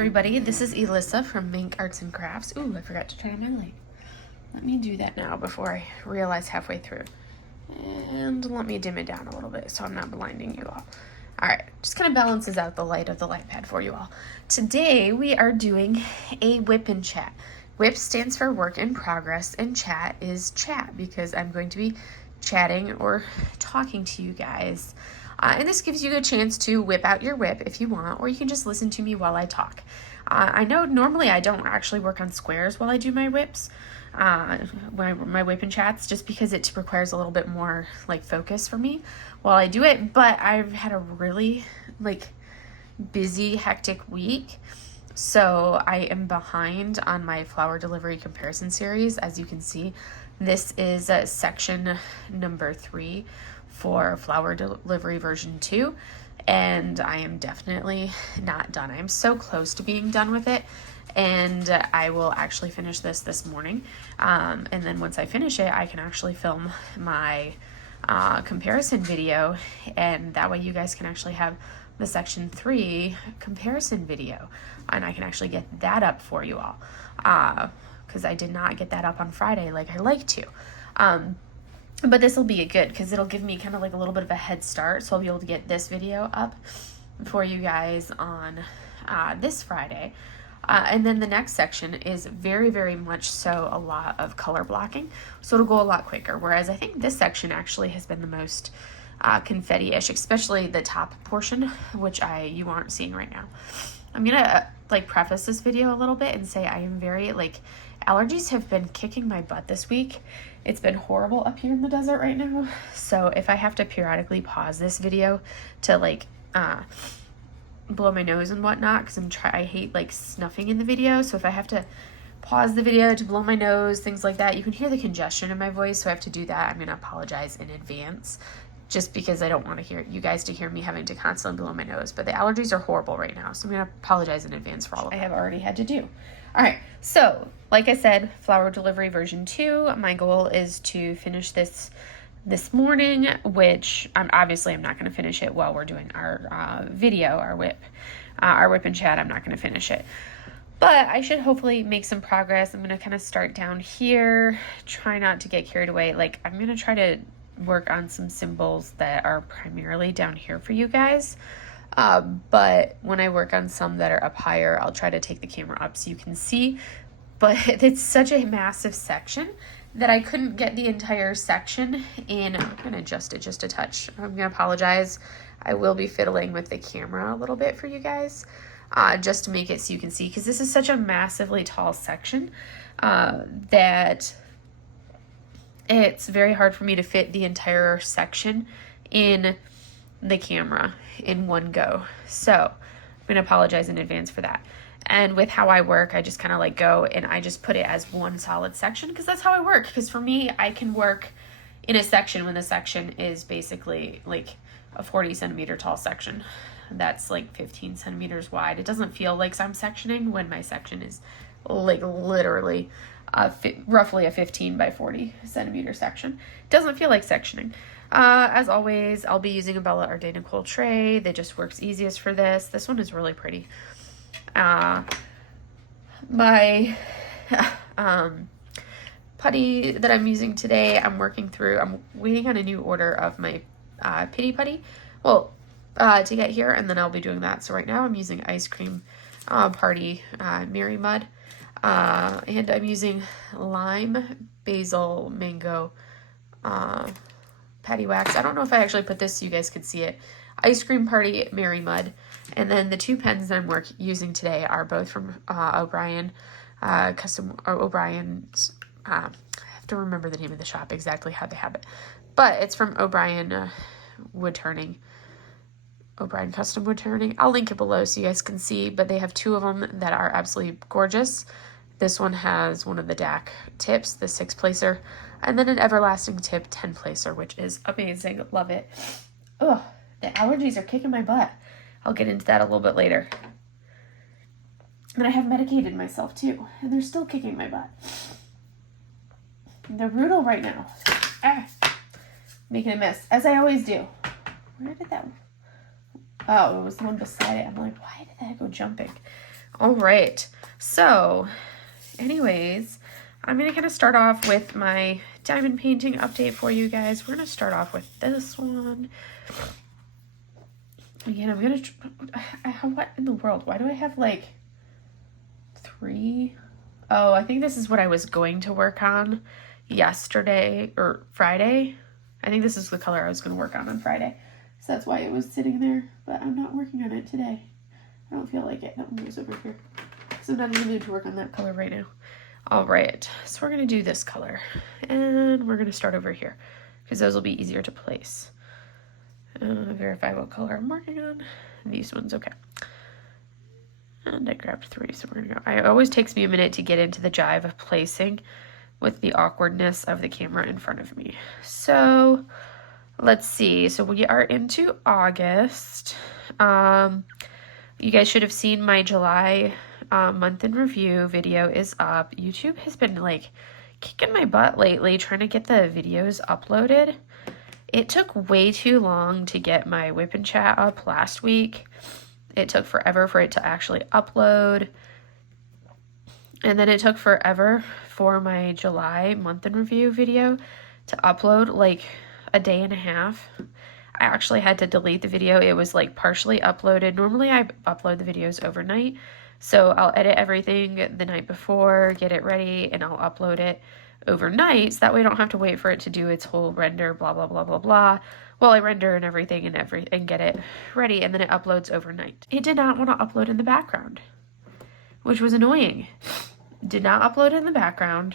everybody, this is Elissa from Mink Arts and Crafts. Ooh, I forgot to turn on my light. Let me do that now before I realize halfway through. And let me dim it down a little bit so I'm not blinding you all. Alright, just kind of balances out the light of the light pad for you all. Today we are doing a WIP Chat. WIP stands for Work in Progress and Chat is chat because I'm going to be chatting or talking to you guys. And this gives you a chance to whip out your WIP if you want, or you can just listen to me while I talk. I know normally I don't actually work on squares while I do my WIPs, my WIP and chats, just because it requires a little bit more like focus for me while I do it. But I've had a really busy, hectic week. So I am behind on my flower delivery comparison series. As you can see, this is section number 3 for flower delivery version 2, and I am definitely not done. I'm so close to being done with it, and I will actually finish this morning, and then once I finish it, I can actually film my comparison video, and that way you guys can actually have the section 3 comparison video, and I can actually get that up for you all, because I did not get that up on Friday like I like to. But this will be good because it'll give me kind of like a little bit of a head start, so I'll be able to get this video up for you guys on this Friday. And then the next section is very, very much so a lot of color blocking, so it'll go a lot quicker. Whereas I think this section actually has been the most confetti-ish, especially the top portion, which you aren't seeing right now. I'm gonna preface this video a little bit and say I am very allergies have been kicking my butt this week. It's been horrible up here in the desert right now. So if I have to periodically pause this video to blow my nose and whatnot, because I hate snuffing in the video. So if I have to pause the video to blow my nose, things like that, you can hear the congestion in my voice. So I have to do that. I'm gonna apologize in advance, just because I don't want you guys to hear me having to constantly blow my nose. But the allergies are horrible right now, so I'm gonna apologize in advance for all of that I have already had to do. All right, so like I said, flower delivery version 2. My goal is to finish this morning, which I'm not going to finish it while we're doing our video, our WIP and Chat. I'm not going to finish it, but I should hopefully make some progress. I'm going to kind of start down here, try not to get carried away. I'm going to try to work on some symbols that are primarily down here for you guys. But when I work on some that are up higher, I'll try to take the camera up so you can see. But it's such a massive section that I couldn't get the entire section in. I'm going to adjust it just a touch. I'm going to apologize. I will be fiddling with the camera a little bit for you guys, just to make it so you can see, because this is such a massively tall section that it's very hard for me to fit the entire section in the camera in one go. So I'm going to apologize in advance for that. And with how I work, I just kind of go and I just put it as one solid section, because that's how I work. Because for me, I can work in a section when the section is basically a 40 centimeter tall section. That's 15 centimeters wide. It doesn't feel like I'm sectioning when my section is literally roughly a 15 by 40 centimeter section. It doesn't feel like sectioning. As always, I'll be using a Bella Arde Nicole tray that just works easiest for this. This one is really pretty. My putty that I'm using today, I'm waiting on a new order of my pity putty, to get here, and then I'll be doing that. So right now I'm using Ice Cream Party Mary Mud, and I'm using lime, basil, mango patty wax. I don't know if I actually put this so you guys could see it. Ice Cream Party Mary Mud. And then the 2 pens that I'm using today are both from O'Brien O'Brien's. I have to remember the name of the shop, exactly how they have it, but it's from O'Brien Wood Turning. O'Brien Custom Wood Turning. I'll link it below so you guys can see, but they have 2 of them that are absolutely gorgeous. This one has one of the DAC tips, the 6-placer, and then an Everlasting Tip 10-placer, which is amazing. Love it. Ugh, the allergies are kicking my butt. I'll get into that a little bit later. And I have medicated myself too, and they're still kicking my butt. They're brutal right now. Making a mess, as I always do. Where did that? Oh, it was the one beside it. I'm like, why did that go jumping? All right. So, anyways, I'm going to kind of start off with my diamond painting update for you guys. We're going to start off with this one. Again, I'm going to... What in the world? Why do I have, like, 3? Oh, I think this is what I was going to work on yesterday, or Friday. I think this is the color I was going to work on Friday. So that's why it was sitting there. But I'm not working on it today. I don't feel like it. That one goes over here. So I'm not in the mood to work on that color right now. All right, so we're going to do this color. And we're going to start over here, because those will be easier to place. Verify what color I'm working on. These ones, okay. And I grabbed 3, so we're going to go. It always takes me a minute to get into the jive of placing with the awkwardness of the camera in front of me. So, let's see. So we are into August. You guys should have seen my July month in review video is up. YouTube has been like kicking my butt lately trying to get the videos uploaded. It took way too long to get my WIP Chat up last week. It took forever for it to actually upload. And then it took forever for my July month in review video to upload, like a day and a half. I actually had to delete the video. It was like partially uploaded. Normally I upload the videos overnight. So I'll edit everything the night before, get it ready, and I'll upload it overnight. So that way I don't have to wait for it to do its whole render, blah, blah, blah, blah, blah. Well, I render and everything and get it ready, and then it uploads overnight. It did not want to upload in the background, which was annoying. Did not upload in the background.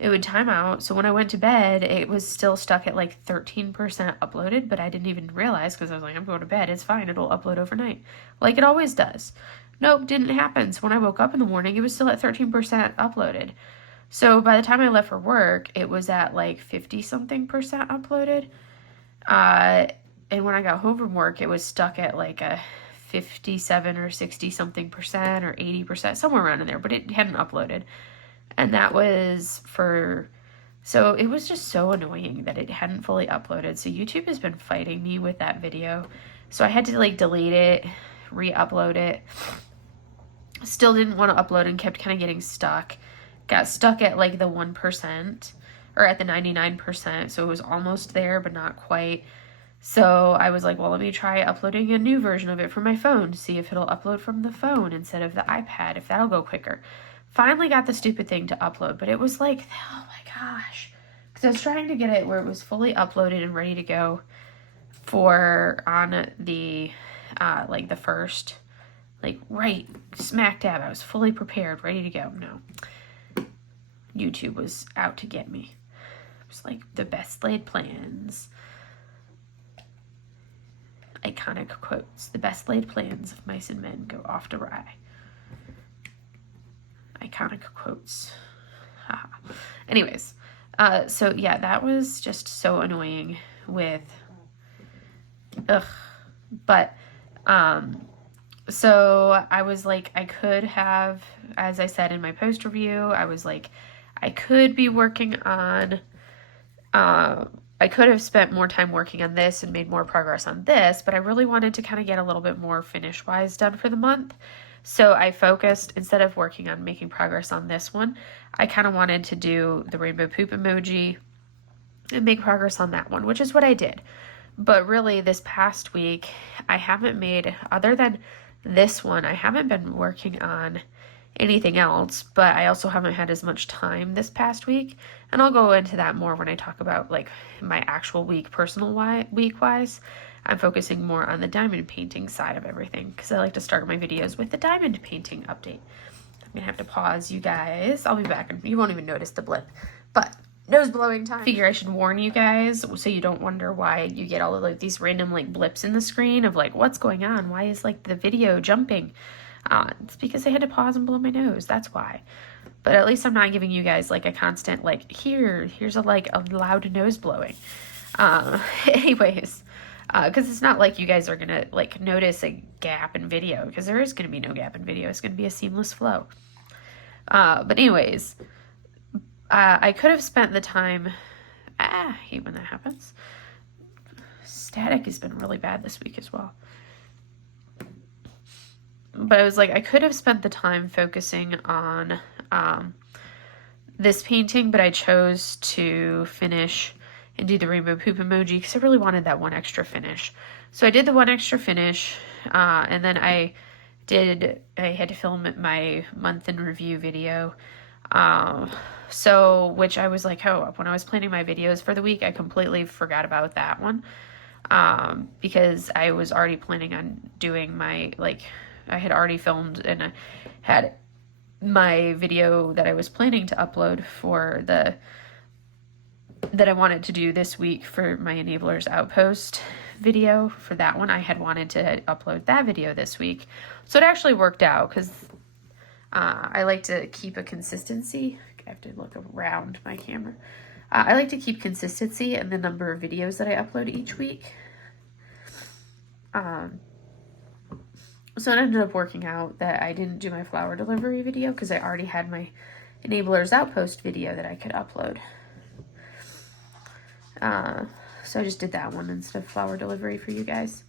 It would time out. So when I went to bed, it was still stuck at like 13% uploaded, but I didn't even realize because I was like, I'm going to bed. It's fine. It'll upload overnight. Like it always does. Nope, didn't happen. So when I woke up in the morning, it was still at 13% uploaded. So by the time I left for work, it was at like 50-something percent uploaded. And when I got home from work, it was stuck at like a 57 or 60-something percent or 80%, somewhere around in there, but it hadn't uploaded. And that was so it was just so annoying that it hadn't fully uploaded. So YouTube has been fighting me with that video. So I had to like delete it, re-upload it. Still didn't want to upload and kept kind of getting stuck. Got stuck at like the 1% or at the 99%. So it was almost there, but not quite. So I was like, well, let me try uploading a new version of it from my phone to see if it'll upload from the phone instead of the iPad, if that'll go quicker. Finally got the stupid thing to upload, but it was like, oh my gosh. Because I was trying to get it where it was fully uploaded and ready to go for on the, like the first, like right smack dab. I was fully prepared, ready to go. No. YouTube was out to get me. It was like the best laid plans. Iconic quotes. The best laid plans of mice and men go off to rye. Iconic quotes. Anyways, so yeah, that was just so annoying with, but, so I was like, I could have, as I said in my post review, I was like, I could be working on, I could have spent more time working on this and made more progress on this, but I really wanted to kind of get a little bit more finish-wise done for the month. So I focused, instead of working on making progress on this one, I kind of wanted to do the rainbow poop emoji and make progress on that one, which is what I did. But really, this past week, I haven't made, other than this one, I haven't been working on anything else, but I also haven't had as much time this past week. And I'll go into that more when I talk about like my actual week, personal week-wise. I'm focusing more on the diamond painting side of everything because I like to start my videos with the diamond painting update. I'm going to have to pause you guys. I'll be back and you won't even notice the blip. But nose blowing time. Figure I should warn you guys so you don't wonder why you get all of like these random like blips in the screen of like what's going on. Why is like the video jumping? It's because I had to pause and blow my nose. That's why. But at least I'm not giving you guys like a constant like here's a like a loud nose blowing. Anyways. Because it's not like you guys are going to, like, notice a gap in video. Because there is going to be no gap in video. It's going to be a seamless flow. But anyways, I could have spent the time... I hate when that happens. Static has been really bad this week as well. but I was like, I could have spent the time focusing on this painting, but I chose to finish and do the rainbow poop emoji because I really wanted that one extra finish. So I did the one extra finish, and then I had to film my month in review video. Which I was like, oh, when I was planning my videos for the week, I completely forgot about that one. Because I was already planning on doing I had already filmed and I had my video that I was planning to upload that I wanted to do this week for my Enablers Outpost video. For that one, I had wanted to upload that video this week. So it actually worked out because I like to keep a consistency. I have to look around my camera. I like to keep consistency in the number of videos that I upload each week. So it ended up working out that I didn't do my flower delivery video because I already had my Enablers Outpost video that I could upload. So I just did that one instead of flower delivery for you guys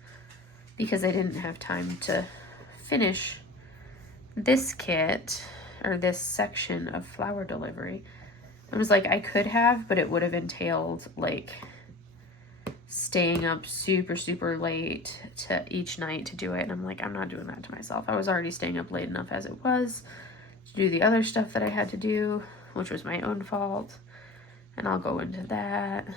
because I didn't have time to finish this kit or this section of flower delivery. It was like I could have, but it would have entailed like staying up super late to each night to do it, and I'm like, I'm not doing that to myself. I was already staying up late enough as it was to do the other stuff that I had to do, which was my own fault, and I'll go into that.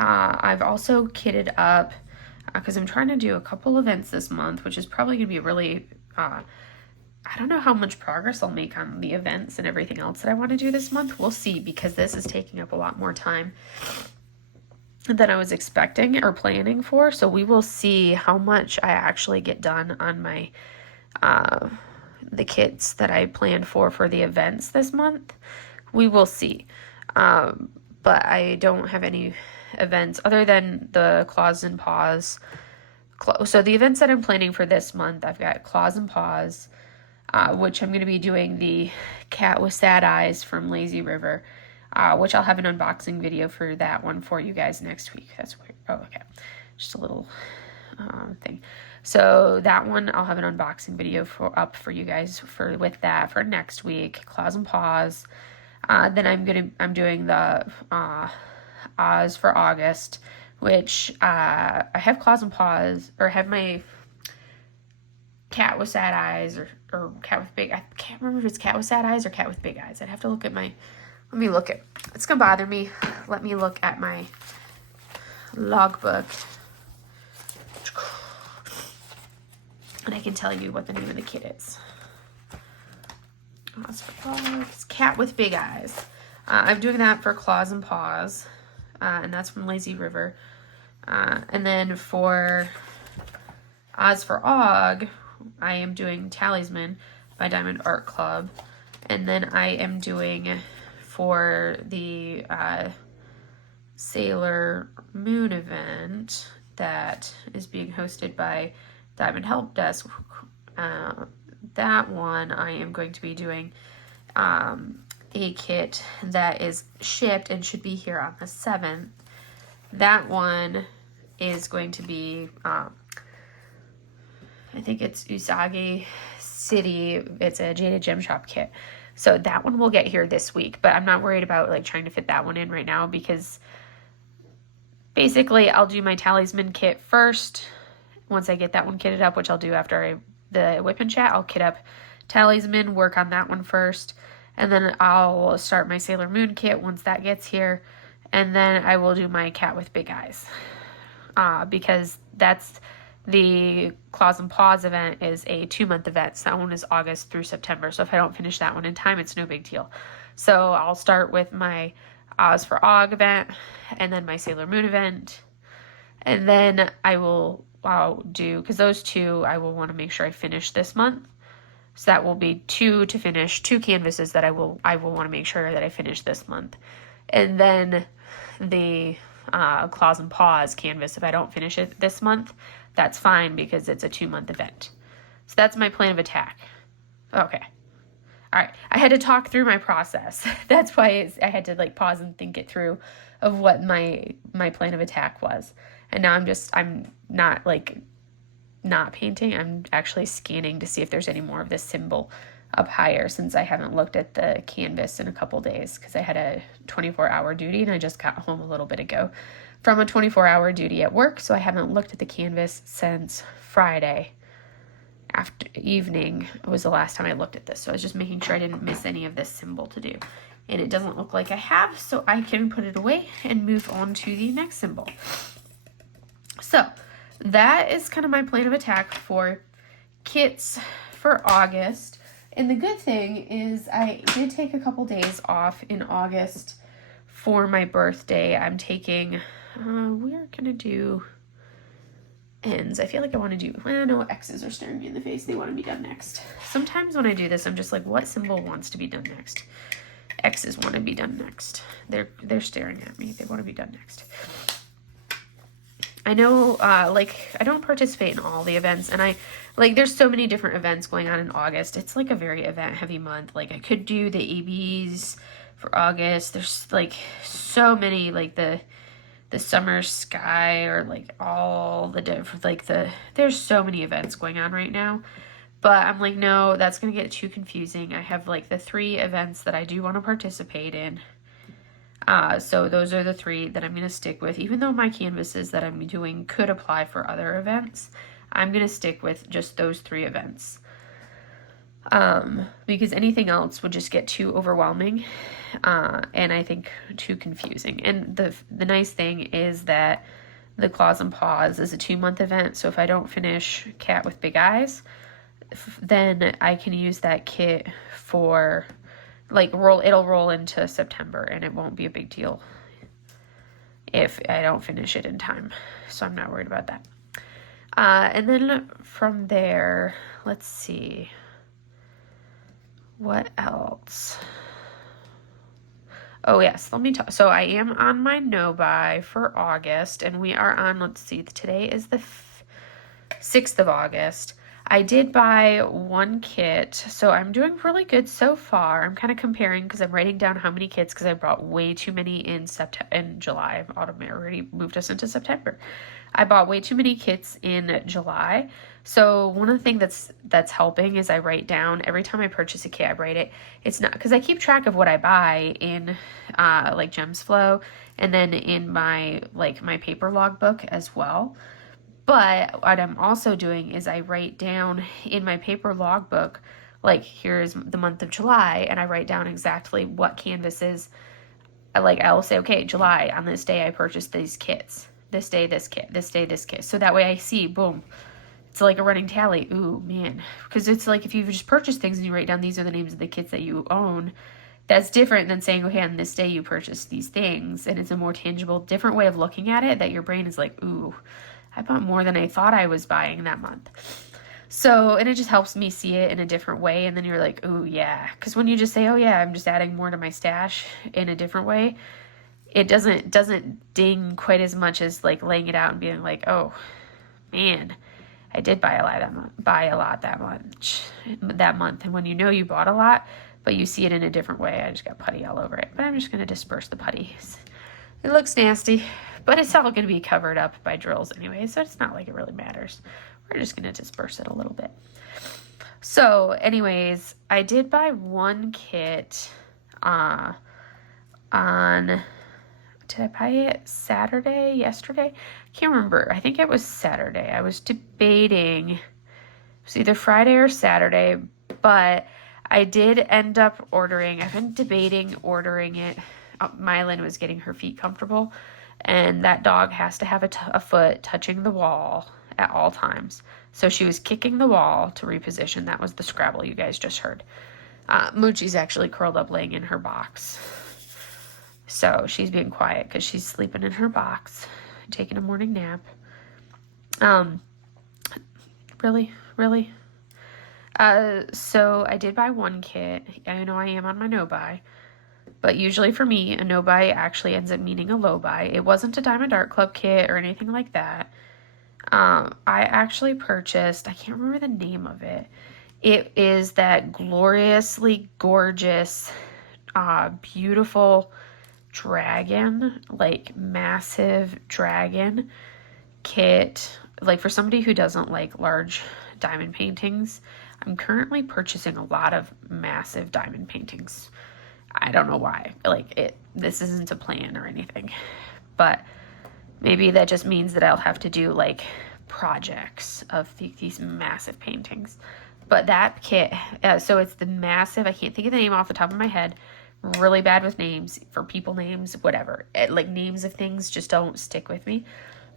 I've also kitted up because I'm trying to do a couple events this month, which is probably going to be really, I don't know how much progress I'll make on the events and everything else that I want to do this month. We'll see, because this is taking up a lot more time than I was expecting or planning for. So we will see how much I actually get done on my, the kits that I planned for the events this month. We will see. But I don't have any events other than the Claws and Paws. So the events that I'm planning for this month, I've got Claws and Paws, which I'm going to be doing the Cat with Sad Eyes from Lazy River, which I'll have an unboxing video for that one for you guys next week. That's weird. Oh, okay. Just a little thing. So that one, I'll have an unboxing video up for you guys with that for next week. Claws and Paws. Then I'm doing the Oz for August, which I have Claws and Paws, or have my Cat with Sad Eyes or Cat with Big. I can't remember if it's Cat with Sad Eyes or Cat with Big Eyes. I'd have to look at my. Let me look at. It's gonna bother me. Let me look at my logbook, and I can tell you what the name of the kit is. It's Cat with Big Eyes. I'm doing that for Claws and Paws, and that's from Lazy River. And then for Oz for Og, I am doing Talisman by Diamond Art Club. And then I am doing for the Sailor Moon event that is being hosted by Diamond Help Desk. That one I am going to be doing a kit that is shipped and should be here on the 7th. That one is going to be, I think it's Usagi City. It's a Jada Gem Shop kit. So that one will get here this week, but I'm not worried about like trying to fit that one in right now because basically I'll do my Talisman kit first. Once I get that one kitted up, which I'll do after the WIP Chat, I'll kit up Talisman, work on that one first, and then I'll start my Sailor Moon kit once that gets here, and then I will do my Cat with Big Eyes, because that's the Claws and Paws event is a 2-month event, so that one is August through September, so if I don't finish that one in time, it's no big deal. So I'll start with my Oz for Og event, and then my Sailor Moon event, and then I'll do, because those two I will want to make sure I finish this month. So that will be 2 to finish, 2 canvases that I will want to make sure that I finish this month. And then the Claws and Paws canvas, if I don't finish it this month, that's fine because it's a 2-month event. So that's my plan of attack. Okay. All right, I had to talk through my process. That's why I had to like pause and think it through of what my plan of attack was. And now I'm not like not painting. I'm actually scanning to see if there's any more of this symbol up higher, since I haven't looked at the canvas in a couple days because I had a 24-hour duty and I just got home a little bit ago from a 24-hour duty at work. So I haven't looked at the canvas since Friday after evening was the last time I looked at this. So I was just making sure I didn't miss any of this symbol to do. And it doesn't look like I have, so I can put it away and move on to the next symbol. So that is kind of my plan of attack for kits for August. And the good thing is I did take a couple days off in August for my birthday. I'm taking, we're going to do ends. I feel like I want to do, well, no, X's are staring me in the face. They want to be done next. Sometimes when I do this, I'm just like, what symbol wants to be done next? X's want to be done next. They're staring at me. They want to be done next. I know, like, I don't participate in all the events, and there's so many different events going on in August. It's like a very event-heavy month. Like, I could do the ABs for August. There's, like, so many, like, the summer sky, or like all the different, like there's so many events going on right now, but I'm like, no, that's gonna get too confusing. I have like the 3 events that I do want to participate in, so those are the 3 that I'm gonna stick with. Even though my canvases that I'm doing could apply for other events, I'm gonna stick with just those 3 events, because anything else would just get too overwhelming, and I think too confusing. And the nice thing is that the Claws and Paws is a 2-month event, so if I don't finish Cat with Big Eyes, then I can use that kit for, like, it'll roll into September, and it won't be a big deal if I don't finish it in time, so I'm not worried about that. And then from there, let's see, what else? Oh, yes, let me talk. So I am on my no-buy for August, and we are on, let's see, today is the 6th of August. I did buy 1 kit, so I'm doing really good so far. I'm kind of comparing because I'm writing down how many kits, because I bought way too many in July. Autumn already moved us into September. I bought way too many kits in July. So one of the things that's helping is I write down every time I purchase a kit. I write it. It's not because I keep track of what I buy in like Gems Flow, and then in my paper logbook as well. But what I'm also doing is I write down in my paper logbook, like, here's the month of July, and I write down exactly what canvases. Like, I'll say, okay, July, on this day I purchased these kits. This day, this kit. This day, this kit. So that way I see, boom. It's like a running tally. Ooh, man. Because it's like if you just purchase things and you write down these are the names of the kits that you own, that's different than saying, okay, on this day you purchased these things. And it's a more tangible, different way of looking at it, that your brain is like, ooh, I bought more than I thought I was buying that month. So, and it just helps me see it in a different way. And then you're like, ooh, yeah. Because when you just say, oh, yeah, I'm just adding more to my stash in a different way, it doesn't ding quite as much as like laying it out and being like, oh, man, I did buy a lot that month. And when you know you bought a lot, but you see it in a different way, I just got putty all over it. But I'm just going to disperse the putties. It looks nasty, but it's all going to be covered up by drills anyway, so it's not like it really matters. We're just going to disperse it a little bit. So anyways, I did buy 1 kit on, did I buy it yesterday? I can't remember. I think it was Saturday. I was debating, it was either Friday or Saturday, but I did end up ordering. I've been debating ordering it. Mylan was getting her feet comfortable, and that dog has to have a foot touching the wall at all times. So she was kicking the wall to reposition. That was the Scrabble you guys just heard. Moochie's actually curled up laying in her box. So she's being quiet because she's sleeping in her box, taking a morning nap. Really? So I did buy 1 kit. I know I am on my no-buy. But usually for me, a no-buy actually ends up meaning a low-buy. It wasn't a Diamond Art Club kit or anything like that. I actually purchased, I can't remember the name of it. It is that gloriously gorgeous, beautiful dragon, like massive dragon kit. Like for somebody who doesn't like large diamond paintings, I'm currently purchasing a lot of massive diamond paintings. I don't know why. Like this isn't a plan or anything, but maybe that just means that I'll have to do like projects of these massive paintings. But that kit, so it's the massive, I can't think of the name off the top of my head. Really bad with names, for people names, whatever. Like names of things just don't stick with me.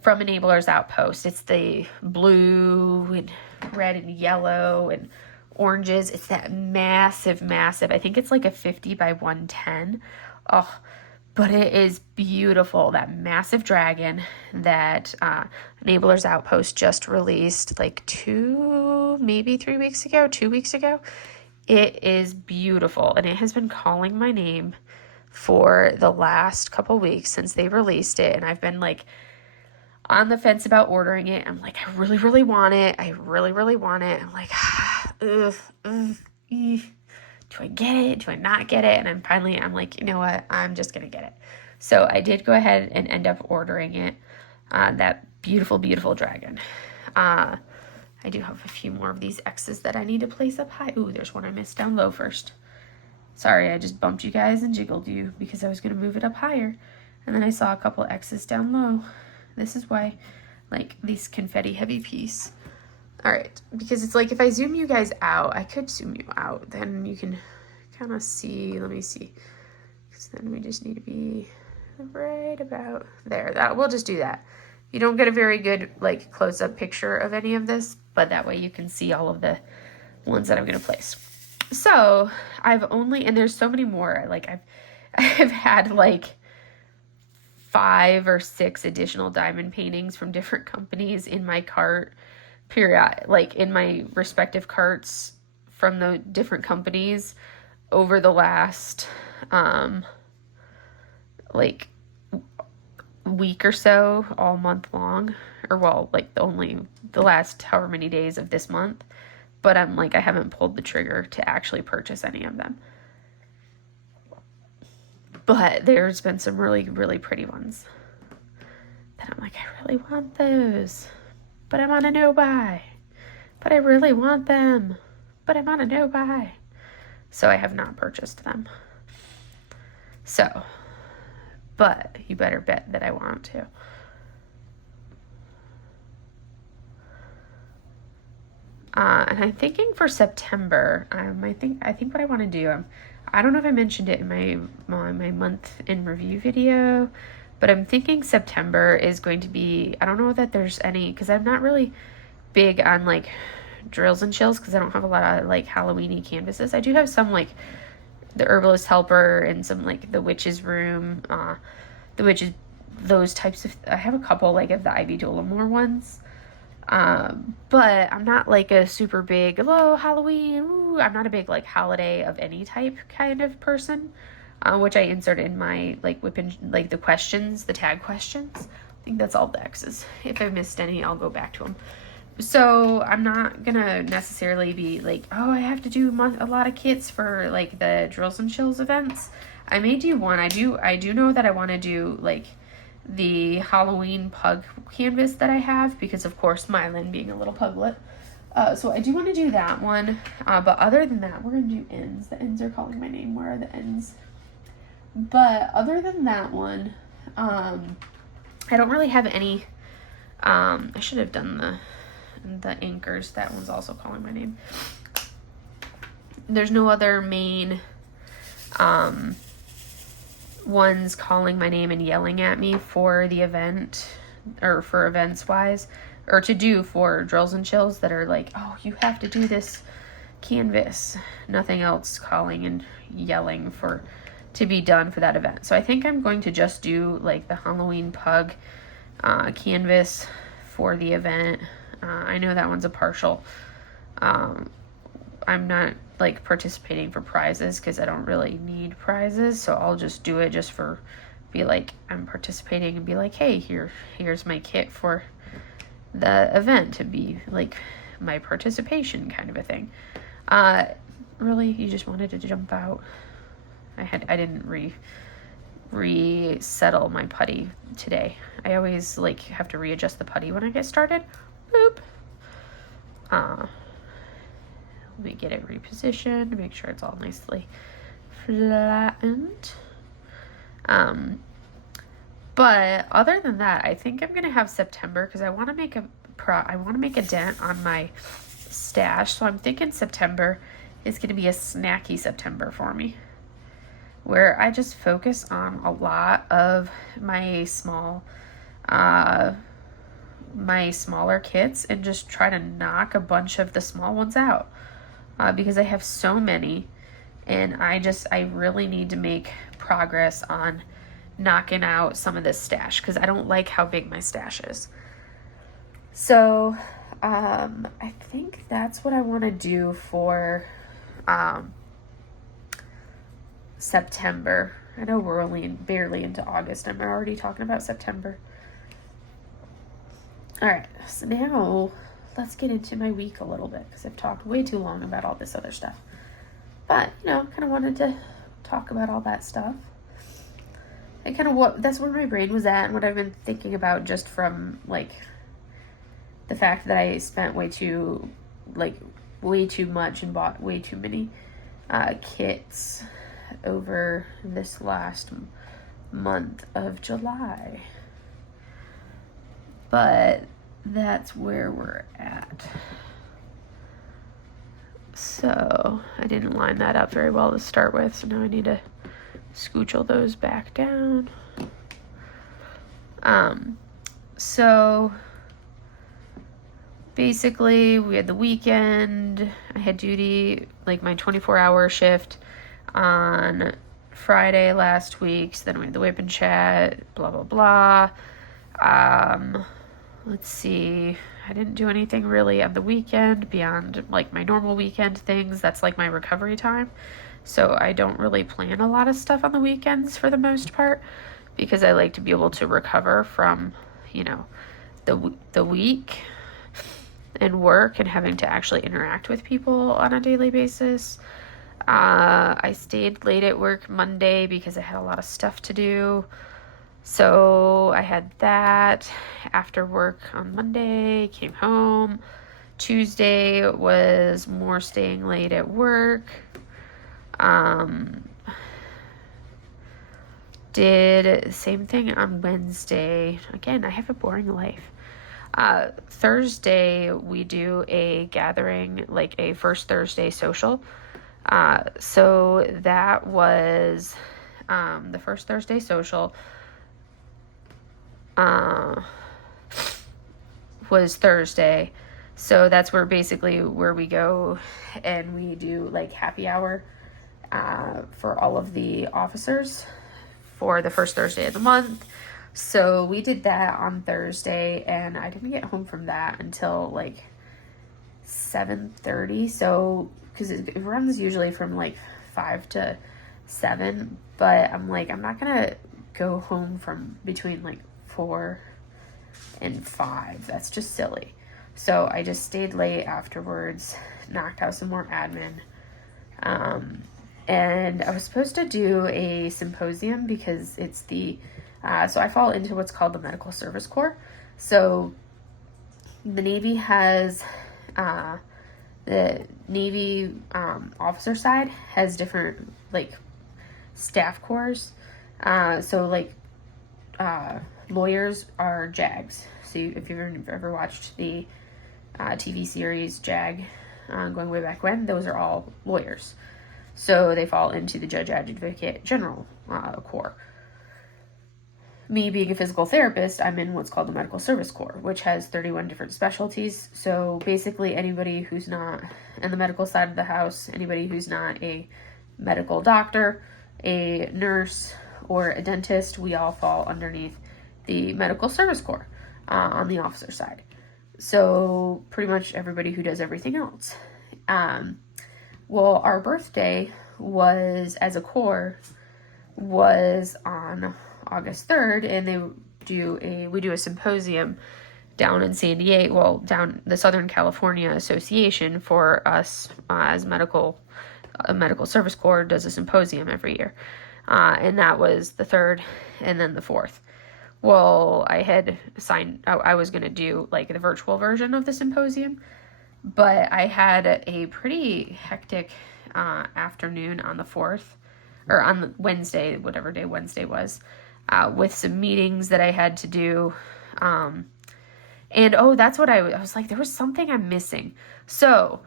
From Enabler's Outpost. It's the blue and red and yellow and oranges. It's that massive, I think it's like a 50 by 110. Oh, but it is beautiful. That massive dragon that Enabler's Outpost just released like 2 weeks ago. It is beautiful, and it has been calling my name for the last couple weeks since they released it, and I've been like on the fence about ordering it. I'm like, I really, really want it. I'm like, do I get it? Do I not get it? And I'm like, you know what? I'm just going to get it. So I did go ahead and end up ordering it. That beautiful, beautiful dragon. I do have a few more of these X's that I need to place up high. Ooh, there's one I missed down low first. Sorry, I just bumped you guys and jiggled you because I was going to move it up higher. And then I saw a couple X's down low. This is why, like, these confetti heavy piece. All right, because it's like if I zoom you guys out, I could zoom you out. Then you can kind of see. Let me see. Because then we just need to be right about there. We'll just do that. You don't get a very good, like, close-up picture of any of this, but that way you can see all of the ones that I'm going to place. So and there's so many more. Like, I've had, like, 5 or 6 additional diamond paintings from different companies in my cart, like in my respective carts from the different companies over the last, like, week or so, all month long, or well, like only the last however many days of this month. But I'm like, I haven't pulled the trigger to actually purchase any of them. But there's been some really, really pretty ones that I'm like, I really want those, but I'm on a no buy. But I really want them, but I'm on a no buy. So I have not purchased them. So, but you better bet that I want to. And I'm thinking for September, I think what I want to do, I don't know if I mentioned it in my month in review video, but I'm thinking September is going to be, I don't know that there's any, because I'm not really big on like drills and chills, because I don't have a lot of like Halloween-y canvases. I do have some like the Herbalist Helper and some like the Witch's Room, those types of, I have a couple like of the Ivy Dolomore ones. But I'm not like a super big, hello, Halloween, ooh, I'm not a big like holiday of any type kind of person, which I insert in my like like the questions, the tag questions. I think that's all the X's. If I missed any, I'll go back to them. So I'm not gonna necessarily be like, oh, I have to do a lot of kits for like the Drills and Chills events. I may do one. I do know that I want to do like the Halloween pug canvas that I have, because of course Mylan being a little puglet. So I do want to do that one. But other than that, we're going to do ends. The ends are calling my name. Where are the ends? But other than that one, I don't really have any, I should have done the anchors. That one's also calling my name. There's no other main, ones calling my name and yelling at me for the event, or for events wise, or to do for Drills and Chills that are like, oh, you have to do this canvas. Nothing else calling and yelling to be done for that event. So I think I'm going to just do like the Halloween pug canvas for the event. I know that one's a partial. I'm not like participating for prizes because I don't really need prizes, so I'll just do it just for be like I'm participating and be like, hey, here's my kit for the event, to be like my participation kind of a thing. Really, you just wanted to jump out? I didn't resettle my putty today. I always like have to readjust the putty when I get started. Boop. Let me get it repositioned, make sure it's all nicely flattened. But other than that, I think I'm gonna have September because I want to make a dent on my stash. So I'm thinking September is gonna be a snacky September for me, where I just focus on a lot of my smaller kits and just try to knock a bunch of the small ones out, because I have so many, and I really need to make progress on knocking out some of this stash because I don't like how big my stash is. So I think that's what I want to do for September. I know we're only barely into August. I'm already talking about September. All right, so now let's get into my week a little bit because I've talked way too long about all this other stuff. But, kind of wanted to talk about all that stuff. And that's where my brain was at and what I've been thinking about just from, like, the fact that I spent way too much and bought way too many kits over this last month of July. But that's where we're at. So I didn't line that up very well to start with, so now I need to scooch all those back down. So basically we had the weekend. I had duty, like my 24-hour shift on Friday last week. So then we had the WIP Chat, blah, blah, blah. Let's see. I didn't do anything really on the weekend beyond like my normal weekend things. That's like my recovery time. So I don't really plan a lot of stuff on the weekends for the most part because I like to be able to recover from, the week and work and having to actually interact with people on a daily basis. I stayed late at work Monday because I had a lot of stuff to do. So I had that after work on Monday, came home. Tuesday was more staying late at work. Did the same thing on Wednesday. Again, I have a boring life. Thursday, we do a gathering, like a first Thursday social. So that was the first Thursday social was Thursday. So that's where we go and we do like happy hour for all of the officers for the first Thursday of the month. So we did that on Thursday and I didn't get home from that until like 7:30. So because it runs usually from like 5 to 7, but I'm like, I'm not gonna go home from between like 4 and 5. That's just silly. So I just stayed late afterwards, knocked out some more admin. And I was supposed to do a symposium because it's so I fall into what's called the Medical Service Corps. So the Navy has, the Navy officer side has different like staff corps. So like lawyers are JAGs. So if you've ever watched the TV series JAG, going way back when, those are all lawyers. So they fall into the Judge Advocate General Corps. Me being a physical therapist, I'm in what's called the Medical Service Corps, which has 31 different specialties. So basically anybody who's not in the medical side of the house, anybody who's not a medical doctor, a nurse, or a dentist, we all fall underneath the Medical Service Corps on the officer side. So pretty much everybody who does everything else. Well, our birthday was, as a corps, was on August 3rd, and we do a symposium down in San Diego, well, down the Southern California Association for us as medical service corps does a symposium every year. And that was the 3rd and then the 4th. Well, I had signed, I was going to do like the virtual version of the symposium, but I had a pretty hectic afternoon on the 4th, or on the Wednesday, whatever day Wednesday was, with some meetings that I had to do. And that's what I was like, there was something I'm missing. So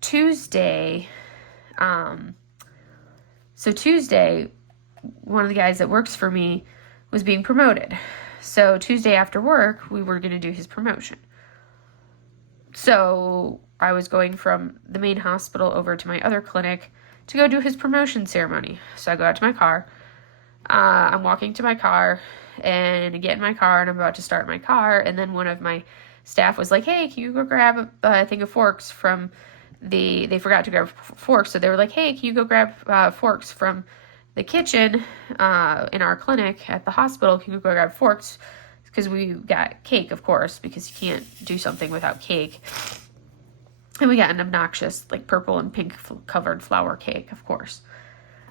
Tuesday, one of the guys that works for me was being promoted. So Tuesday after work, we were going to do his promotion. So I was going from the main hospital over to my other clinic to go do his promotion ceremony. So I go out to my car. I'm walking to my car and I get in my car and I'm about to start my car. And then one of my staff was like, hey, can you go grab a thing of forks from they forgot to grab forks. So they were like, hey, can you go grab forks from the kitchen in our clinic at the hospital? Can you go grab forks? Because we got cake, of course, because you can't do something without cake. And we got an obnoxious, like, purple and pink covered flour cake, of course.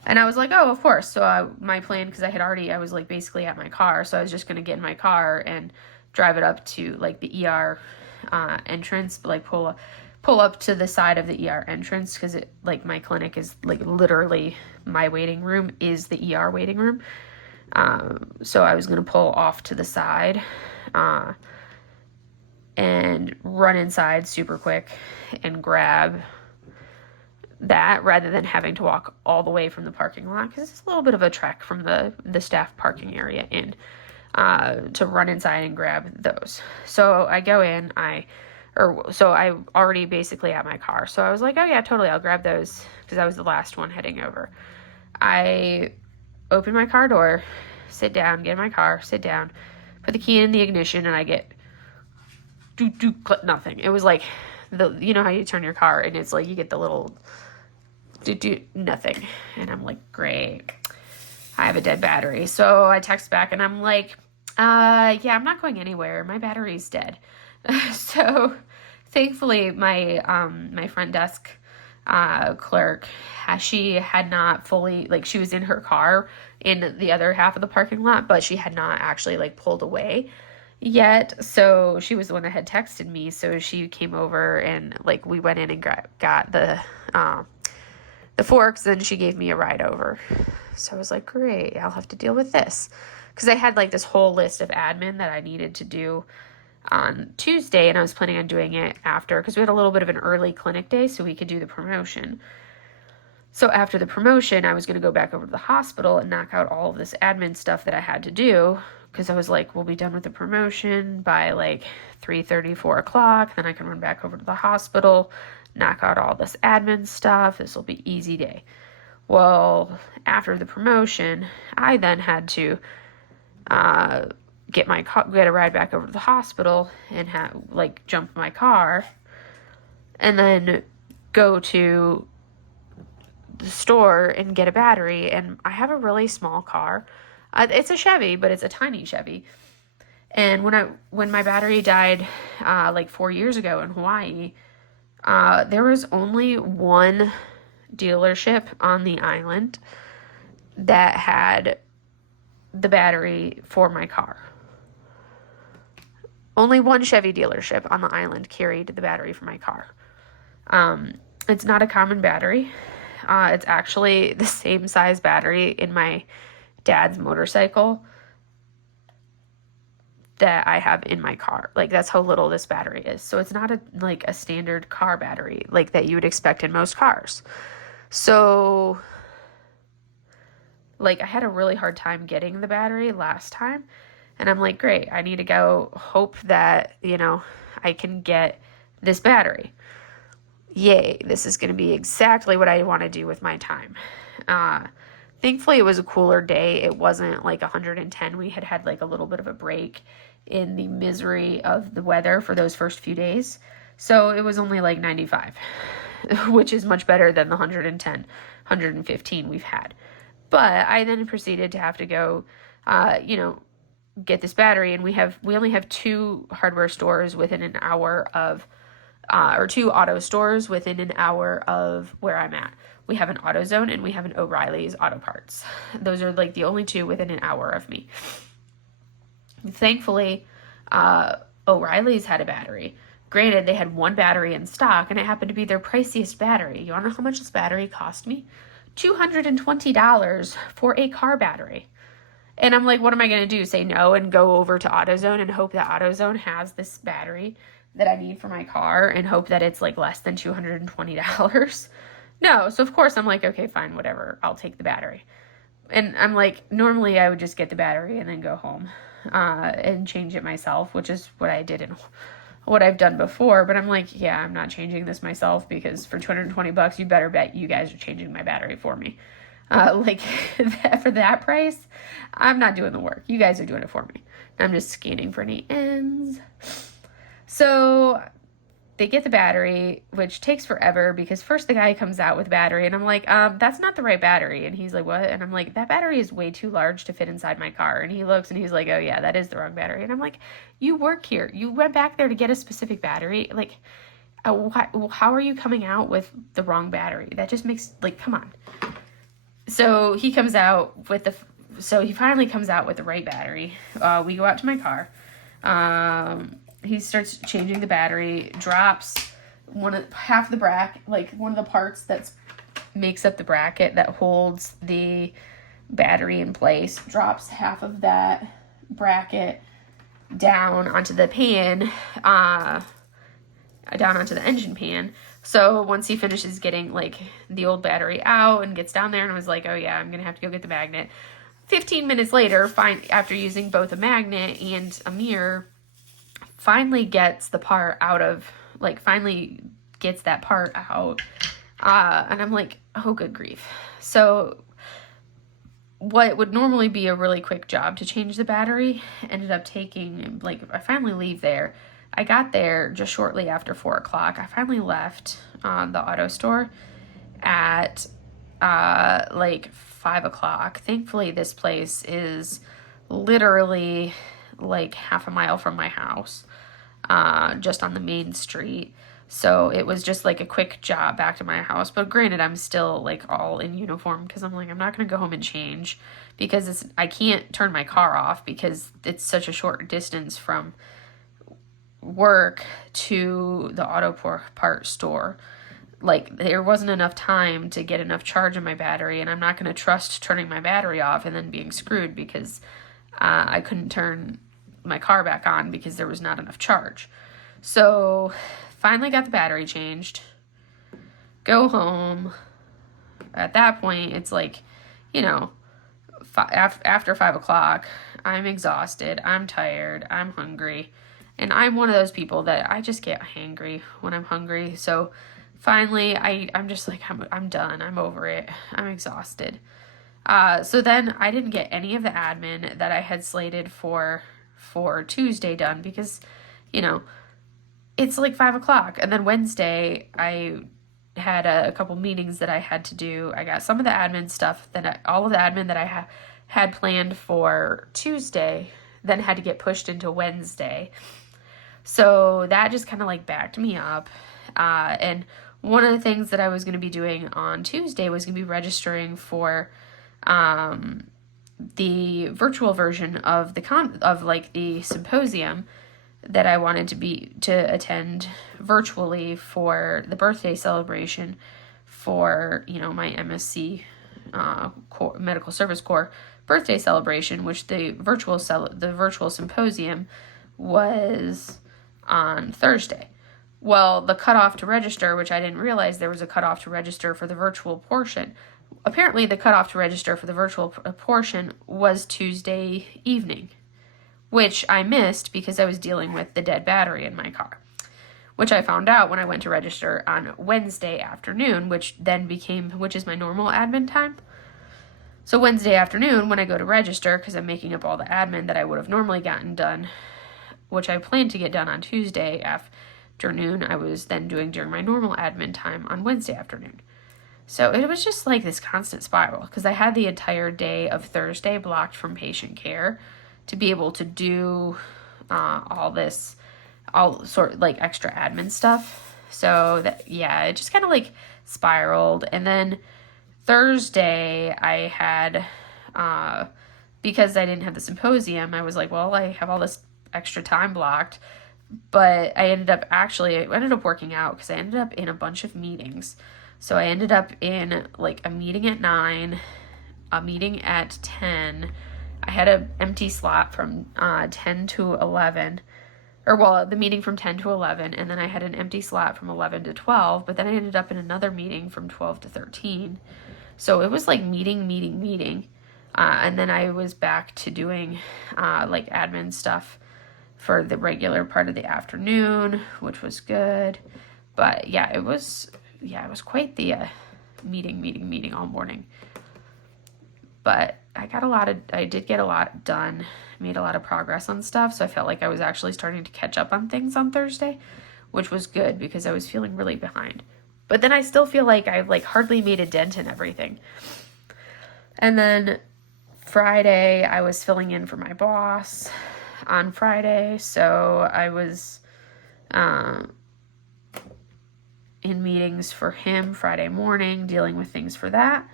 And I was like, oh, of course. So my plan, because I was, like, basically at my car. So I was just going to get in my car and drive it up to, like, the ER entrance, like, pull up to the side of the ER entrance, because it, like, my clinic is, like, literally my waiting room is the ER waiting room. So I was going to pull off to the side and run inside super quick and grab that rather than having to walk all the way from the parking lot, because it's a little bit of a trek from the staff parking area in to run inside and grab those. So I go in, so I already basically at my car. So I was like, oh yeah, totally, I'll grab those, because I was the last one heading over. I open my car door, sit down, get in my car, sit down, put the key in the ignition, and I get nothing. It was like you know how you turn your car and it's like you get the little nothing. And I'm like, great, I have a dead battery. So I text back and I'm like, yeah, I'm not going anywhere. My battery's dead. So thankfully my front desk clerk, she had not fully, like, she was in her car in the other half of the parking lot, but she had not actually, like, pulled away yet. So she was the one that had texted me. So she came over and, like, we went in and got the forks, and she gave me a ride over. So I was like, great, I'll have to deal with this, because I had, like, this whole list of admin that I needed to do on Tuesday, and I was planning on doing it after, because we had a little bit of an early clinic day so we could do the promotion. So after the promotion, I was going to go back over to the hospital and knock out all of this admin stuff that I had to do, because I was like, we'll be done with the promotion by like 3:30, 4 o'clock. Then I can run back over to the hospital, knock out all this admin stuff. This will be easy day. Well, after the promotion, I then had to get a ride back over to the hospital and jump my car and then go to the store and get a battery. And I have a really small car. It's a Chevy, but it's a tiny Chevy. And when my battery died, 4 years ago in Hawaii, there was only one dealership on the island that had the battery for my car. Only one Chevy dealership on the island carried the battery for my car. It's not a common battery. It's actually the same size battery in my dad's motorcycle that I have in my car. Like, that's how little this battery is. So it's not a standard car battery like that you would expect in most cars. So, I had a really hard time getting the battery last time. And I'm like, great, I need to go hope that, I can get this battery. Yay, this is going to be exactly what I want to do with my time. Thankfully, it was a cooler day. It wasn't 110. We had a little bit of a break in the misery of the weather for those first few days. So it was only 95, which is much better than the 110, 115 we've had. But I then proceeded to have to go, get this battery, and we only have 2 hardware stores within an hour of, or 2 auto stores within an hour of where I'm at. We have an AutoZone and we have an O'Reilly's Auto Parts. Those are like the only 2 within an hour of me. Thankfully, O'Reilly's had a battery. Granted, they had 1 battery in stock, and it happened to be their priciest battery. You want to know how much this battery cost me? $220 for a car battery. And I'm like, what am I going to do? Say no and go over to AutoZone and hope that AutoZone has this battery that I need for my car and hope that it's like less than $220? No. So of course I'm like, okay, fine, whatever. I'll take the battery. And I'm like, normally I would just get the battery and then go home and change it myself, which is what I did and what I've done before. But I'm like, yeah, I'm not changing this myself, because for $220, you better bet you guys are changing my battery for me. Like for that price, I'm not doing the work. You guys are doing it for me. I'm just scanning for any ends. So they get the battery, which takes forever, because first the guy comes out with battery and I'm like, that's not the right battery. And he's like, what? And I'm like, that battery is way too large to fit inside my car. And he looks and he's like, oh yeah, that is the wrong battery. And I'm like, you work here. You went back there to get a specific battery. Like, how are you coming out with the wrong battery? That just makes, like, come on. So he comes out with he finally comes out with the right battery. We go out to my car. He starts changing the battery, drops half the bracket, like one of the parts that makes up the bracket that holds the battery in place, drops half of that bracket down onto the pan, down onto the engine pan. So once he finishes getting like the old battery out and gets down there, and I was like, oh yeah, I'm gonna have to go get the magnet. 15 minutes later, after using both a magnet and a mirror, finally gets that part out. And I'm like, oh, good grief. So what would normally be a really quick job to change the battery ended up taking, like, I finally leave there. I got there just shortly after 4 o'clock. I finally left the auto store at like 5 o'clock. Thankfully, this place is literally like half a mile from my house, just on the main street. So it was just like a quick job back to my house. But granted, I'm still like all in uniform, because I'm like, I'm not going to go home and change, because I can't turn my car off because it's such a short distance from work to the auto part store. Like, there wasn't enough time to get enough charge in my battery, and I'm not going to trust turning my battery off and then being screwed because I couldn't turn my car back on because there was not enough charge. So finally got the battery changed, go home. At that point, it's like, you know, after 5 o'clock, I'm exhausted, I'm tired, I'm hungry, and I'm one of those people that I just get hangry when I'm hungry. So finally, I'm just like, I'm done, I'm over it, I'm exhausted. So then I didn't get any of the admin that I had slated for Tuesday done, because, you know, it's like 5 o'clock. And then Wednesday, I had a couple meetings that I had to do. I got some of the admin stuff, all of the admin that I had planned for Tuesday then had to get pushed into Wednesday. So that just kind of like backed me up. And one of the things that I was going to be doing on Tuesday was going to be registering for the virtual version of the symposium that I wanted to attend virtually for the birthday celebration for, you know, my MSc Medical Service Corps birthday celebration, which the virtual symposium was on Thursday. Well, the cutoff to register, which I didn't realize there was a cutoff to register for the virtual portion. Apparently, the cutoff to register for the virtual portion was Tuesday evening, which I missed because I was dealing with the dead battery in my car, which I found out when I went to register on Wednesday afternoon, which is my normal admin time. So Wednesday afternoon, when I go to register, because I'm making up all the admin that I would have normally gotten done, which I planned to get done on Tuesday afternoon, I was then doing during my normal admin time on Wednesday afternoon. So it was just like this constant spiral, because I had the entire day of Thursday blocked from patient care to be able to do all sort of like extra admin stuff. So that, yeah, it just kind of like spiraled. And then Thursday I had, because I didn't have the symposium, I was like, well, I have all this extra time blocked. But I ended up working out because I ended up in a bunch of meetings. So I ended up in like a meeting at 9, a meeting at 10. I had an empty slot from 10 to 11. Or, well, the meeting from 10 to 11. And then I had an empty slot from 11 to 12. But then I ended up in another meeting from 12 to 13. So it was like meeting. And then I was back to doing like admin stuff for the regular part of the afternoon, which was good. But yeah, it was quite the meeting all morning. But I did get a lot done, made a lot of progress on stuff, so I felt like I was actually starting to catch up on things on Thursday, which was good because I was feeling really behind. But then I still feel like I like hardly made a dent in everything. And then Friday, I was filling in for my boss on Friday, so I was in meetings for him Friday morning, dealing with things for that.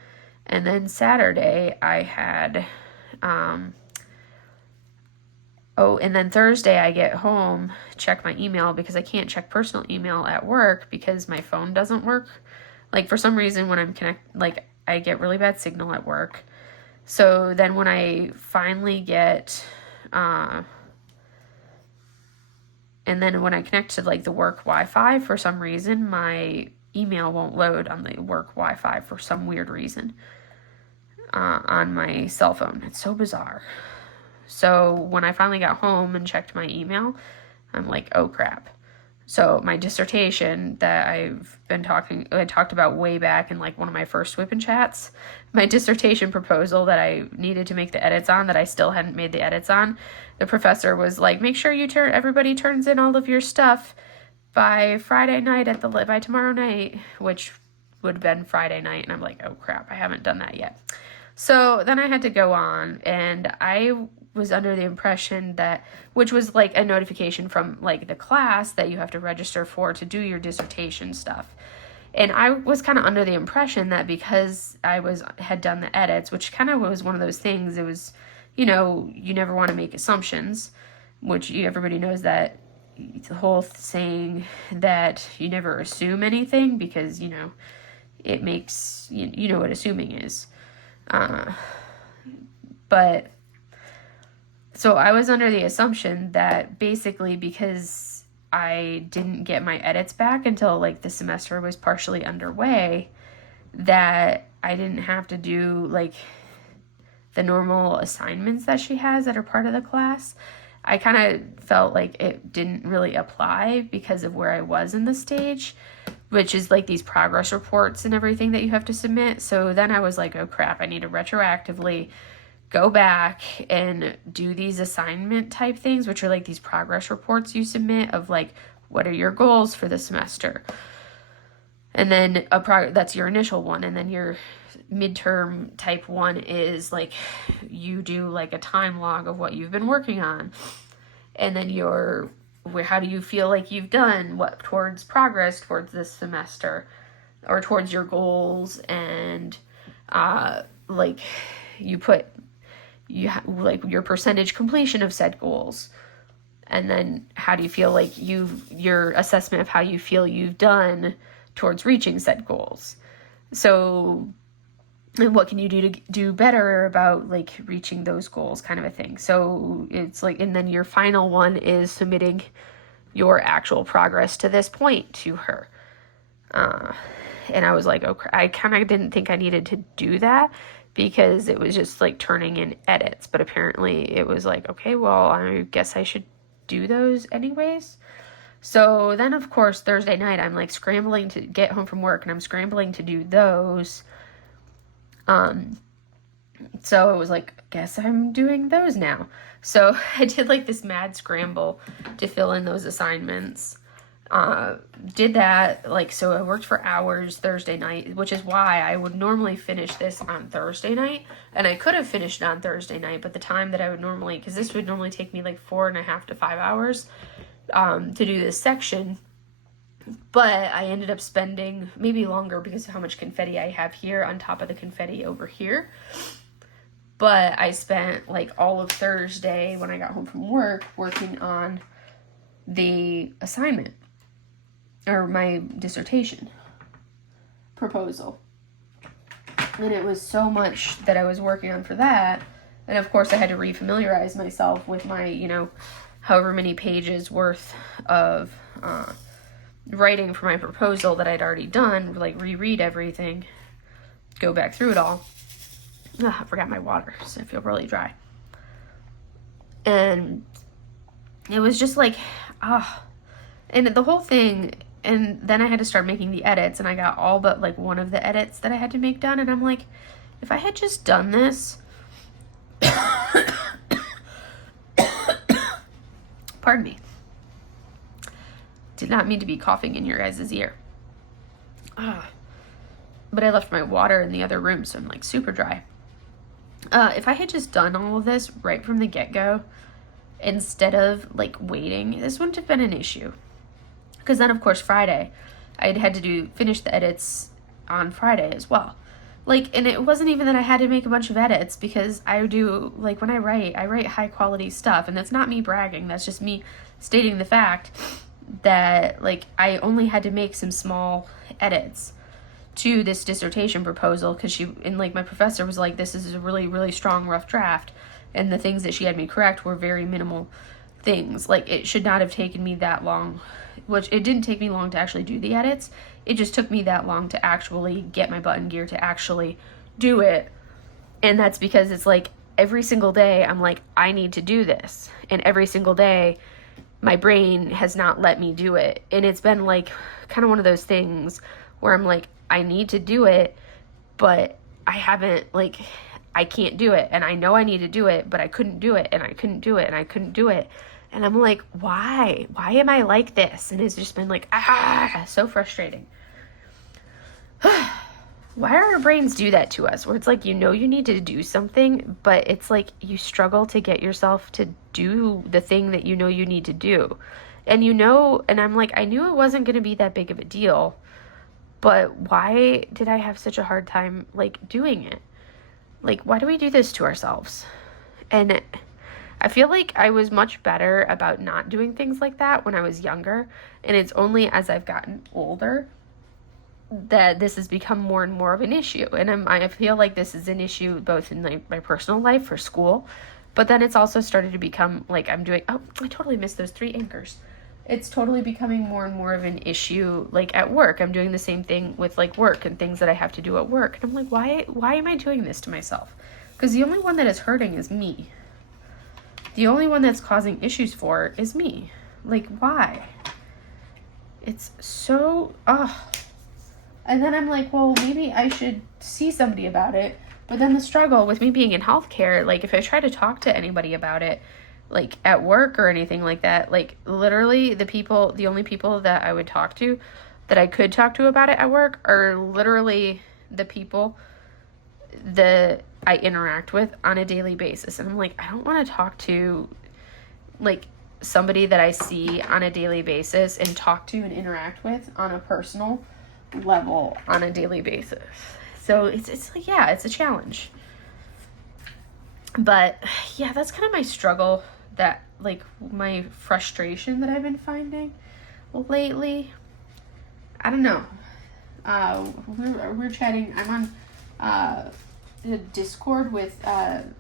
And then Saturday I had and then Thursday I get home, check my email because I can't check personal email at work because my phone doesn't work. Like for some reason when I'm I get really bad signal at work. So then when I finally get and then when I connect to like the work Wi-Fi, for some reason, my email won't load on the work Wi-Fi for some weird reason on my cell phone. It's so bizarre. So when I finally got home and checked my email, I'm like, oh crap. So my dissertation that I talked about way back in like one of my first WIP chats, my dissertation proposal that I needed to make the edits on that I still hadn't made the edits on, the professor was like, make sure everybody turns in all of your stuff by Friday night by tomorrow night, which would have been Friday night. And I'm like, oh crap, I haven't done that yet. So then I had to go on, and I was under the impression that, which was like a notification from like the class that you have to register for to do your dissertation stuff. And I was kind of under the impression that because I had done the edits, which kind of was one of those things, it was, you never want to make assumptions, which everybody knows that the whole saying that you never assume anything because, it makes, you know what assuming is. But so I was under the assumption that basically because I didn't get my edits back until like the semester was partially underway, that I didn't have to do like the normal assignments that she has that are part of the class. I kind of felt like it didn't really apply because of where I was in the stage, which is like these progress reports and everything that you have to submit. So then I was like, oh crap, I need to retroactively go back and do these assignment type things, which are like these progress reports you submit of like, what are your goals for the semester? And then that's your initial one. And then your midterm type one is like, you do like a time log of what you've been working on. And then how do you feel like you've done what towards progress towards this semester or towards your goals? And like you put like your percentage completion of said goals. And then how do you feel like your assessment of how you feel you've done towards reaching said goals. So, and what can you do to do better about like reaching those goals, kind of a thing. So it's like, and then your final one is submitting your actual progress to this point to her. And I was like, okay, I kind of didn't think I needed to do that because it was just like turning in edits. But apparently it was like, okay, well, I guess I should do those anyways. So then, of course, Thursday night, I'm like scrambling to get home from work and I'm scrambling to do those. So it was like, guess I'm doing those now. So I did like this mad scramble to fill in those assignments. Did that, like, so I worked for hours Thursday night, which is why I would normally finish this on Thursday night, and I could have finished it on Thursday night, but the time that I would normally, because this would normally take me like 4.5 to 5 hours, to do this section, but I ended up spending maybe longer because of how much confetti I have here on top of the confetti over here. But I spent like all of Thursday when I got home from work working on the assignment, or my dissertation proposal. And it was so much that I was working on for that. And of course I had to refamiliarize myself with my, you know, however many pages worth of writing for my proposal that I'd already done, like reread everything, go back through it all. Ugh, I forgot my water, so I feel really dry. And it was just like, and the whole thing. And then I had to start making the edits, and I got all but like one of the edits that I had to make done. And I'm like, if I had just done this, pardon me, did not mean to be coughing in your guys' ear. But I left my water in the other room, so I'm like super dry. If I had just done all of this right from the get-go, instead of like waiting, this wouldn't have been an issue. Because then, of course, Friday, I'd had to finish the edits on Friday as well. Like, and it wasn't even that I had to make a bunch of edits, because I do, like, when I write high quality stuff, and that's not me bragging, that's just me stating the fact that, like, I only had to make some small edits to this dissertation proposal, because my professor was like, this is a really, really strong, rough draft, and the things that she had me correct were very minimal things. Like, it should not have taken me that long, which it didn't take me long to actually do the edits. It just took me that long to actually get my butt in gear to actually do it. And that's because it's like every single day I'm like, I need to do this. And every single day my brain has not let me do it. And it's been like kind of one of those things where I'm like, I need to do it, but I haven't, like, I can't do it. And I know I need to do it, but I couldn't do it, and I couldn't do it, and I couldn't do it. And I'm like, why? Why am I like this? And it's just been like, so frustrating. Why do our brains do that to us? Where it's like, you know you need to do something, but it's like you struggle to get yourself to do the thing that you know you need to do. And and I'm like, I knew it wasn't going to be that big of a deal, but why did I have such a hard time, like, doing it? Like, why do we do this to ourselves? And I feel like I was much better about not doing things like that when I was younger, and it's only as I've gotten older that this has become more and more of an issue. And I feel like this is an issue both in my personal life for school, but then it's also started to become like I totally missed those 3 anchors. It's totally becoming more and more of an issue, like, at work. I'm doing the same thing with, like, work and things that I have to do at work. And I'm like, why am I doing this to myself? Because the only one that is hurting is me. The only one that's causing issues for is me. Like, why? It's so, And then I'm like, well, maybe I should see somebody about it. But then the struggle with me being in healthcare, like, if I try to talk to anybody about it, like, at work or anything like that, like, literally the only people that I would talk to, that I could talk to about it at work, are literally the people that I interact with on a daily basis. And I'm like, I don't want to talk to, like, somebody that I see on a daily basis and talk to and interact with on a personal level on a daily basis. So it's like, yeah, it's a challenge. But yeah, that's kind of my struggle, that, like, my frustration that I've been finding lately. I don't know. We're chatting. I'm on the Discord with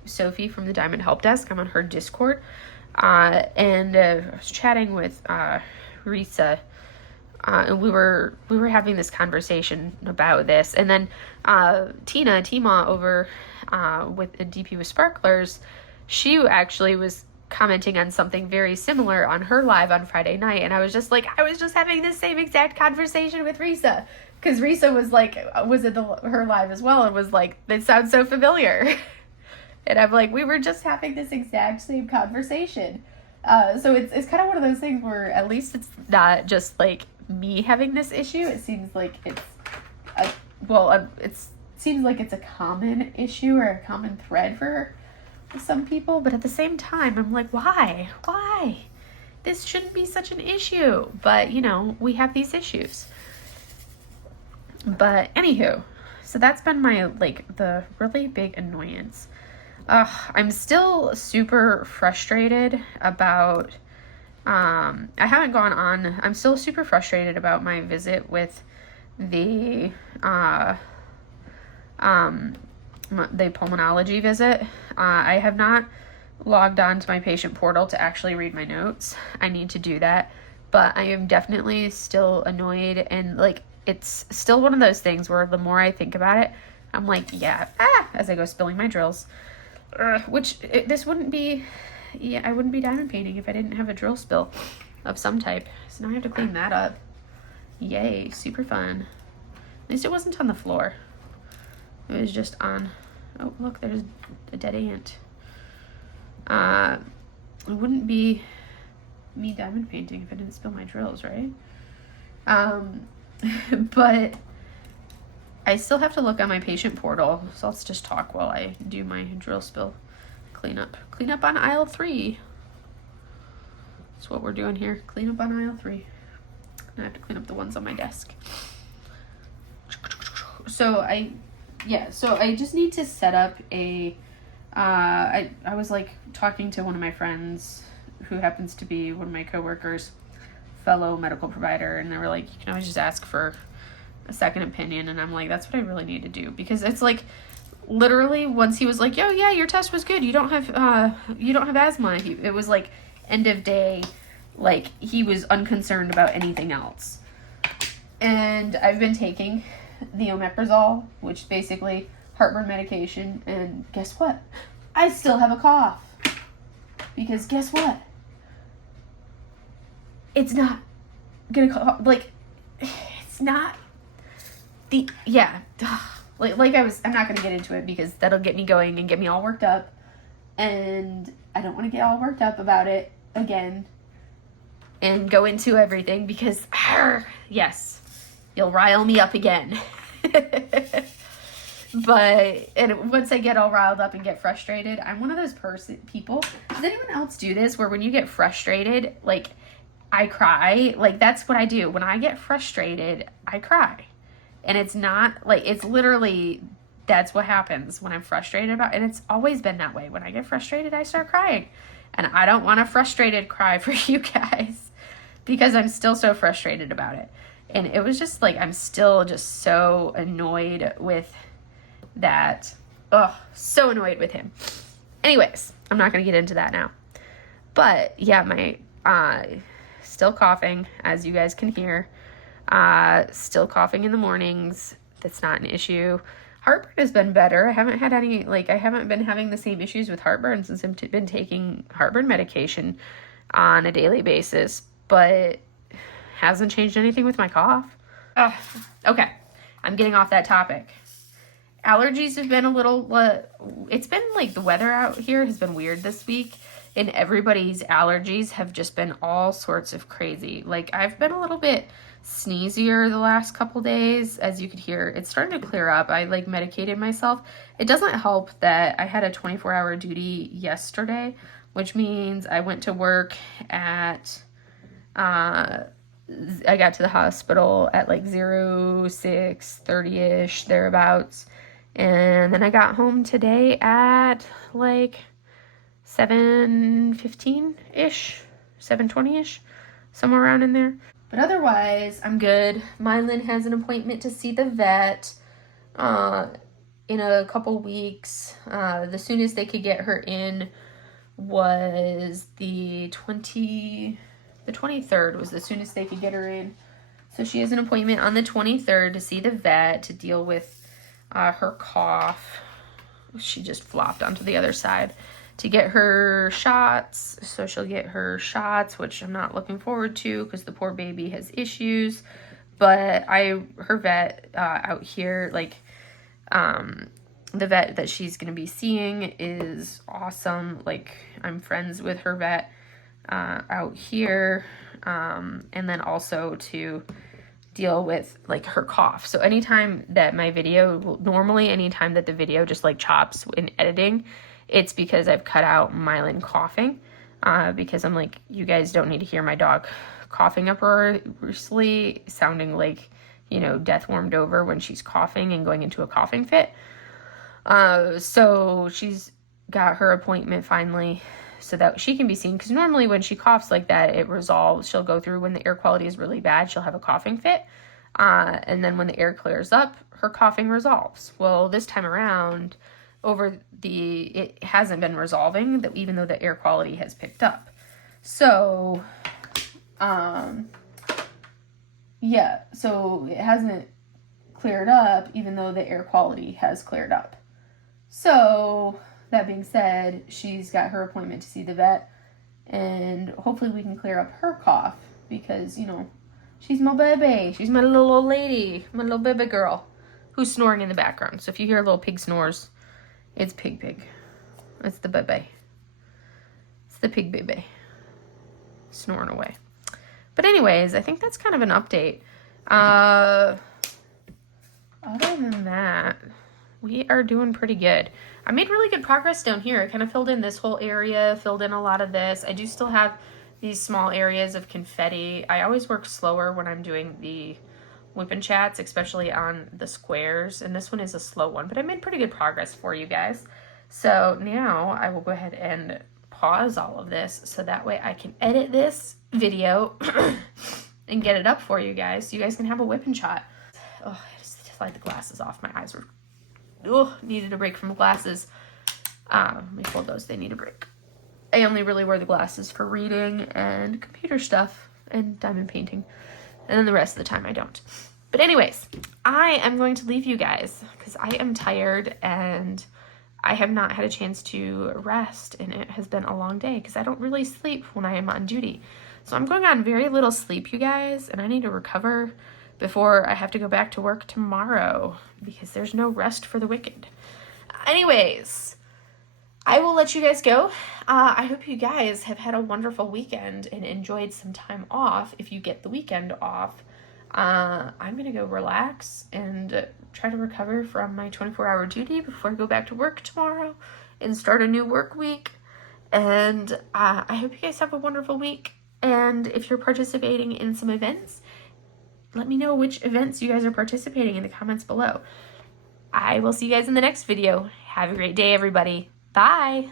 Sophie from the Diamond Help Desk. I'm on her Discord. And I was chatting with Risa. And we were having this conversation about this. And then Tima over with DP with Sparklers, she actually was commenting on something very similar on her live on Friday night. And I was just like, I was just having this same exact conversation with Risa. Because Risa was like, was at her live as well, and was like, that sounds so familiar. And I'm like, we were just having this exact same conversation. So it's kind of one of those things where at least it's not just like me having this issue. It seems like it seems like it's a common issue or a common thread for some people. But at the same time, I'm like, why? This shouldn't be such an issue. But you know, we have these issues. But anywho, so that's been my the really big annoyance. I'm still super frustrated about, I haven't gone on, I'm still super frustrated about my visit with the pulmonology visit. I have not logged on to my patient portal to actually read my notes. I need to do that, but I am definitely still annoyed, and it's still one of those things where the more I think about it, I'm like, as I go spilling my drills. This wouldn't be, I wouldn't be diamond painting if I didn't have a drill spill of some type. So now I have to clean that up. Yay, super fun. At least it wasn't on the floor. It was just on, oh look, there's a dead ant. It wouldn't be me diamond painting if I didn't spill my drills, right? But I still have to look on my patient portal, so let's just talk while I do my drill spill cleanup. Clean up on aisle 3. That's what we're doing here. Clean up on aisle 3. I have to clean up the ones on my desk. So I just need to set up a, I was talking to one of my friends who happens to be one of my coworkers, fellow medical provider, and they were like, you can always just ask for a second opinion. And I'm like, that's what I really need to do, because it's literally once he was like, oh yeah, your test was good, you don't have asthma, it was end of day, he was unconcerned about anything else. And I've been taking the omeprazole, which is basically heartburn medication, and guess what, I still have a cough, because guess what, it's not gonna cough, it's not the, I'm not gonna get into it because that'll get me going and get me all worked up, and I don't want to get all worked up about it again and go into everything because yes, you'll rile me up again. But once I get all riled up and get frustrated, I'm one of those people, does anyone else do this, where when you get frustrated, I cry? That's what I do. When I get frustrated, I cry. And it's not, it's literally, that's what happens when I'm frustrated about it. And it's always been that way. When I get frustrated, I start crying. And I don't want a frustrated cry for you guys, because I'm still so frustrated about it. And it was just I'm still just so annoyed with that. So annoyed with him. Anyways, I'm not going to get into that now. But yeah, my, still coughing, as you guys can hear. Still coughing in the mornings. That's not an issue. Heartburn has been better. I haven't had any, I haven't been having the same issues with heartburn since I've been taking heartburn medication on a daily basis, but hasn't changed anything with my cough. Okay, I'm getting off that topic. Allergies have been a little, it's been the weather out here has been weird this week, and everybody's allergies have just been all sorts of crazy. I've been a little bit sneezier the last couple days. As you could hear, it's starting to clear up. I medicated myself. It doesn't help that I had a 24-hour duty yesterday, which means I went to work at, I got to the hospital at 06:30ish, thereabouts. And then I got home today at 7:15ish, 7:20ish, somewhere around in there. But otherwise, I'm good. Mylin has an appointment to see the vet in a couple weeks. The soonest they could get her in was the 23rd was the soonest they could get her in. So she has an appointment on the 23rd to see the vet to deal with her cough. She just flopped onto the other side, to get her shots. So she'll get her shots, which I'm not looking forward to because the poor baby has issues. But her vet out here, the vet that she's going to be seeing is awesome. I'm friends with her vet. out here, and then also to deal with like her cough. So anytime that my video, normally anytime that the video just like chops in editing, it's because I've cut out Mylan coughing, because I'm like, you guys don't need to hear my dog coughing uproariously, sounding like, you know, death warmed over when she's coughing and going into a coughing fit. So she's got her appointment finally so that she can be seen, because normally when she coughs like that, it resolves. She'll go through, when the air quality is really bad, she'll have a coughing fit, and then when the air clears up, her coughing resolves. Well, this time around, it hasn't been resolving, even though the air quality has picked up. So yeah, so it hasn't cleared up even though the air quality has cleared up. So that being said, she's got her appointment to see the vet, and hopefully we can clear up her cough, because, you know, she's my baby. She's my little old lady, my little baby girl who's snoring in the background. So if you hear a little pig snores, it's pig. It's the baby. It's the pig baby snoring away. But anyways, I think that's kind of an update. Other than that, we are doing pretty good. I made really good progress down here. I kind of filled in this whole area, filled in a lot of this. I do still have these small areas of confetti. I always work slower when I'm doing the WIP Chats, especially on the squares. And this one is a slow one, but I made pretty good progress for you guys. So now I will go ahead and pause all of this so that way I can edit this video and get it up for you guys, so you guys can have a WIP Chat. Oh, I just slide the glasses off. My eyes were needed a break from glasses. Let me fold those. They need a break. I only really wear the glasses for reading and computer stuff and diamond painting, and then the rest of the time I don't. But anyways, I am going to leave you guys because I am tired and I have not had a chance to rest, and it has been a long day because I don't really sleep when I am on duty. So I'm going on very little sleep, you guys, and I need to recover before I have to go back to work tomorrow, because there's no rest for the wicked. Anyways, I will let you guys go. I hope you guys have had a wonderful weekend and enjoyed some time off if you get the weekend off. I'm going to go relax and try to recover from my 24-hour duty before I go back to work tomorrow and start a new work week. And I hope you guys have a wonderful week. And if you're participating in some events, let me know which events you guys are participating in the comments below. I will see you guys in the next video. Have a great day, everybody. Bye.